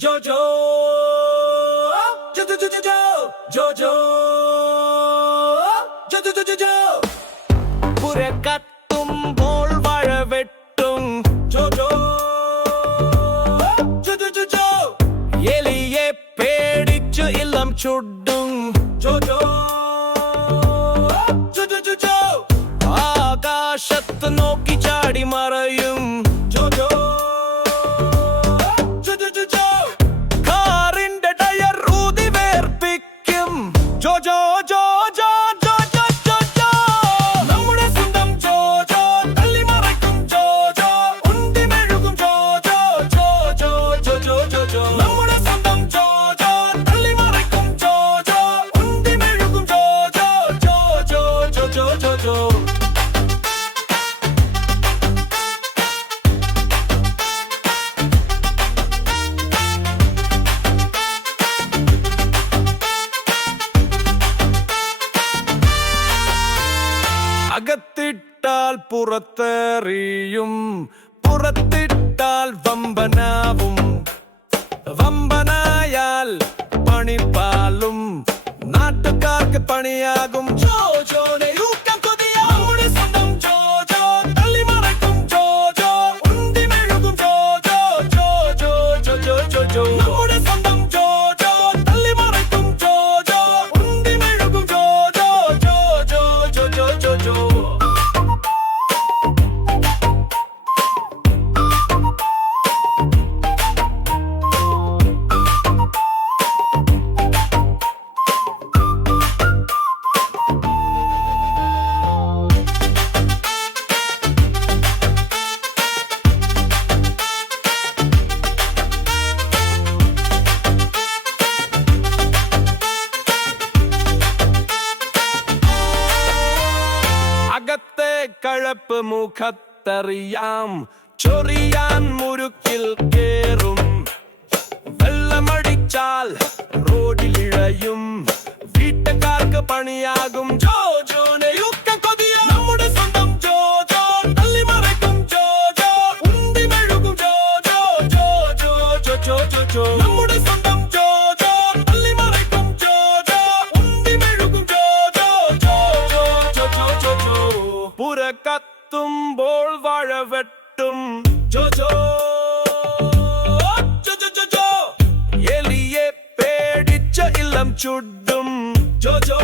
Jojo, Jojo, Jojo, Jojo, Jojo, പുരക്കത്തുമ്പോൾ വഴവെട്ടും Jojo Jojo Jojo എലിയെ പേടിച്ചു ഇല്ലം ചുടും ജോജോ ജോജോ ജോജോ ആകാശത്ത് നോക്കി ചാടി മറയും ജോജോ ജോജോ ജോജോ കാറിന്റെ ടയർ ഊതി വേർപ്പിക്കും ജോജോ ജോജോ അകത്തിട്ടാൽ പുറത്തെറിയും പുറത്തിട്ടാൽ വമ്പനാവും വമ്പനായാൽ പണിപ്പാലും നാട്ടുകാർക്ക് പണിയാകും ജോജോനെ യൂക്കം കൊതിയാ നമ്മുടെ സ്വന്തം ജോജോ തള്ളിമറക്കും ജോജോ ഉന്തി മെഴുകും ജോജോ ജോജോ ജോജോ ജോജോ നമ്മുടെ സ്വന്തം ജോജോ തള്ളിമറക്കും ജോജോ ഉന്തി മെഴുകും ജോജോ ജോജോ ജോജോ ജോജോ അകത്തെ കഴപ്പ് മുഖത്തറിയാം ചൊറിയാൻ മുരുക്കിൽ കേറും വെള്ളമടിച്ചാൽ റോഡിലിഴയും വീട്ടുകാർക്ക് പണിയാകും ജോജോനെ യൂക്കം കൊതിയാ നമ്മുടെ സ്വന്തം ജോജോ തള്ളിമറക്കും ജോജോ ഉന്തി മെഴുകും ജോജോ ജോജോ ജോജോ ജോജോ നമ്മുടെ സ്വന്തം ജോജോ തള്ളിമറക്കും ജോജോ ഉന്തി മെഴുകും ജോജോ ജോജോ ജോജോ ജോജോ പുരക്കത്തുമ്പോൾ വഴവെട്ടും ജോജോ ജോജോ ജോജോ എലിയെ പേടിച്ച ഇല്ലം ചുടും ജോജോ